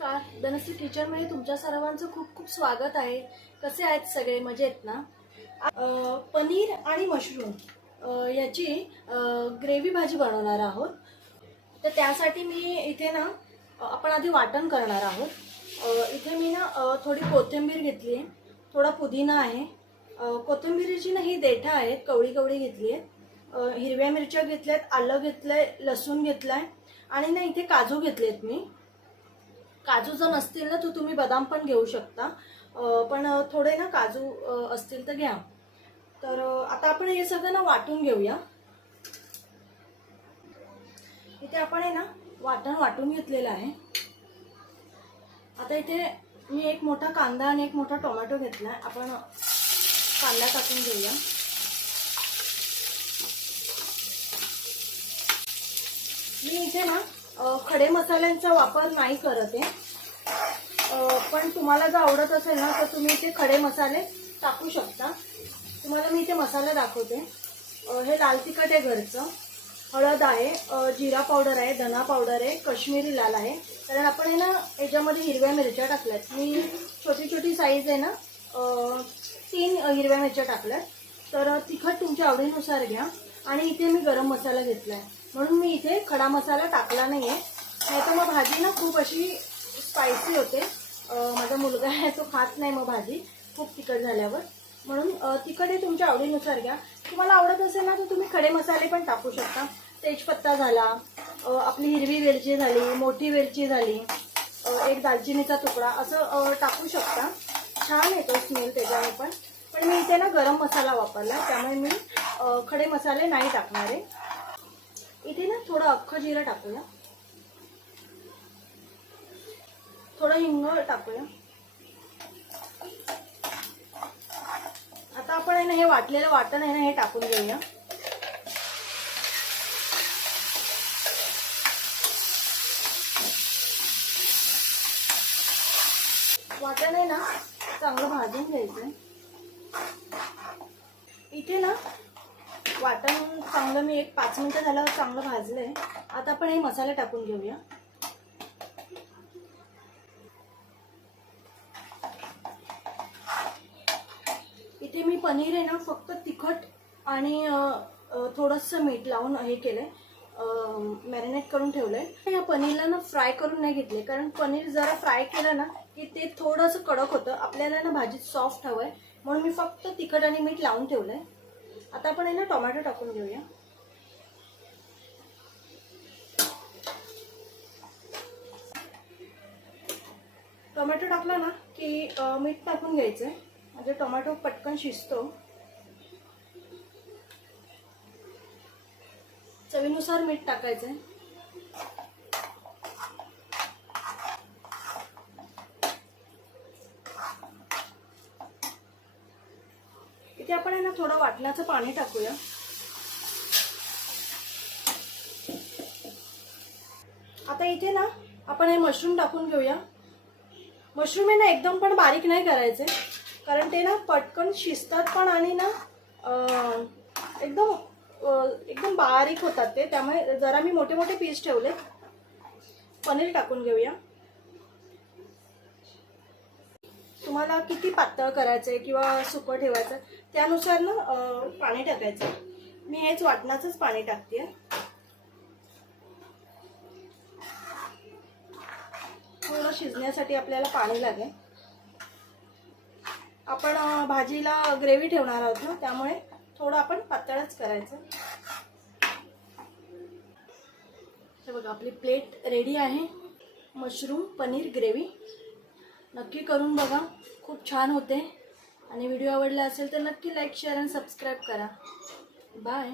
नमस्कार. धनश्री टीचरमध्ये तुमच्या सर्वांचं खूप खूप स्वागत आहे. कसे आहेत सगळे? मजेत ना? पनीर आणि मशरूम याची ग्रेव्ही भाजी बनवणार आहोत. तर त्यासाठी मी इथे ना आपण आधी वाटण करणार आहोत. इथे मी ना थोडी कोथिंबीर घेतली आहे. थोडा पुदिना आहे. कोथिंबीरीची ना ही देठं आहेत कवळी कवळी घेतली आहेत. हिरव्या मिरच्या घेतल्यात आलं घेतलं आहे लसूण घेतलाय. आणि ना इथे काजू घेतलेत मी. काजू जर नसतील ना तर तुम्ही बदाम पण घेऊ शकता. पण थोडे ना काजू असतील तर घ्या. तर आता आपण हे सगळं ना वाटून घेऊया. इथे आपण आहे ना वाटण वाटून घेतलेलं आहे. आता इथे मी एक मोठा कांदा आणि एक मोठा टोमॅटो घेतला आहे. आपण कांदा टाकून घेऊया. मी इथे ना खडे मसाल्यांचा वापर नाही करत आहे. पण तुम्हाला जर आवडत असेल ना तर तुम्ही इथे खडे मसाले टाकू शकता. तुम्हाला मी इथे मसाले दाखवते. हे लाल तिखट आहे घरचं. हळद आहे जिरा पावडर आहे धना पावडर आहे कश्मीरी लाल आहे. कारण आपण आहे ना याच्यामध्ये हिरव्या मिरच्या टाकल्यात. मी छोटी छोटी साईज आहे ना तीन हिरव्या मिरच्या टाकल्यात. तर तिखट तुमच्या आवडीनुसार घ्या. आणि इथे मी गरम मसाला घेतला आहे म्हणून मी इथे खडा मसाला टाकला नाही आहे नाही तर मग भाजी ना खूप अशी स्पायसी होते. माझा मुलगा आहे तो खात नाही मग भाजी. खूप तिखट झाल्यावर. म्हणून तिखट हे तुमच्या आवडीनुसार घ्या. तुम्हाला आवडत असेल ना तर तुम्ही खडे मसाले पण टाकू शकता. तेजपत्ता झाला. आपली हिरवी वेलची झाली मोठी वेलची झाली. एक दालचिनीचा तुकडा. असं टाकू शकता. छान येतो स्मेल त्याच्याने पण. पण मी इथे ना गरम मसाला वापरला. त्यामुळे मी खडे मसाले नाही टाकणार. आहे इथे ना थोडं अख्खं जिरं टाकूया. थोडं हिंग टाकूया. आता आपण आहे ना हे वाटलेलं वाटण आहे ना हे टाकून घेऊया. वाटण आहे ना चांगलं भाजून घ्यायचं इथे ना वाटण चांगलं मी एक पाच मिनटं झाल्यावर चांगलं भाजलं आहे आता आपण हे मसाले टाकून घेऊया. इथे मी पनीर आहे ना फक्त तिखट आणि थोडंसं मीठ लावून हे केलं आहे मॅरिनेट करून ठेवलं आहे या पनीरला ना फ्राय करून नाही घेतले कारण पनीर जरा फ्राय केलं ना की ते थोडंसं कडक होतं. आपल्याला ना भाजीत सॉफ्ट हवं आहे म्हणून मी फक्त तिखट आणि मीठ लावून ठेवलं आहे आता आपण आहे ना टोमॅटो टाकून घेऊया. टोमॅटो टाकला ना की मीठ टाकून घ्यायचंय. म्हणजे टोमॅटो पटकन शिजतो. चवीनुसार मीठ टाकायचंय. इथे आपण आहे ना थोडं वाटणाचं पाणी टाकूया. आता इथे ना आपण हे मशरूम टाकून घेऊया. मशरूम आहे ना एकदम पण बारीक नाही करायचे. कारण ते ना पटकन शिजतात पण आणि ना एकदम एकदम बारीक होतात ते. त्यामुळे जरा मी मोठे मोठे पीस ठेवले पनीर टाकून घेऊया. तुम्हाला किती पातळ करायचं आहे किंवा सुकं ठेवायचं त्यानुसार ना पाणी टाकायचं. मी हेच वाटणाचंच पाणी टाकते. पूर्ण शिजण्यासाठी आपल्याला पाणी लागेल. आपण भाजीला ग्रेव्ही ठेवणार आहोत ना त्यामुळे थोडं आपण पातळच करायचं. हे बघा आपली प्लेट रेडी आहे. Mushroom paneer gravy. नक्की करून बघा. खूप छान होते. आणि व्हिडिओ आवडला असेल तर नक्की लाईक शेअर आणि सबस्क्राईब करा. बाय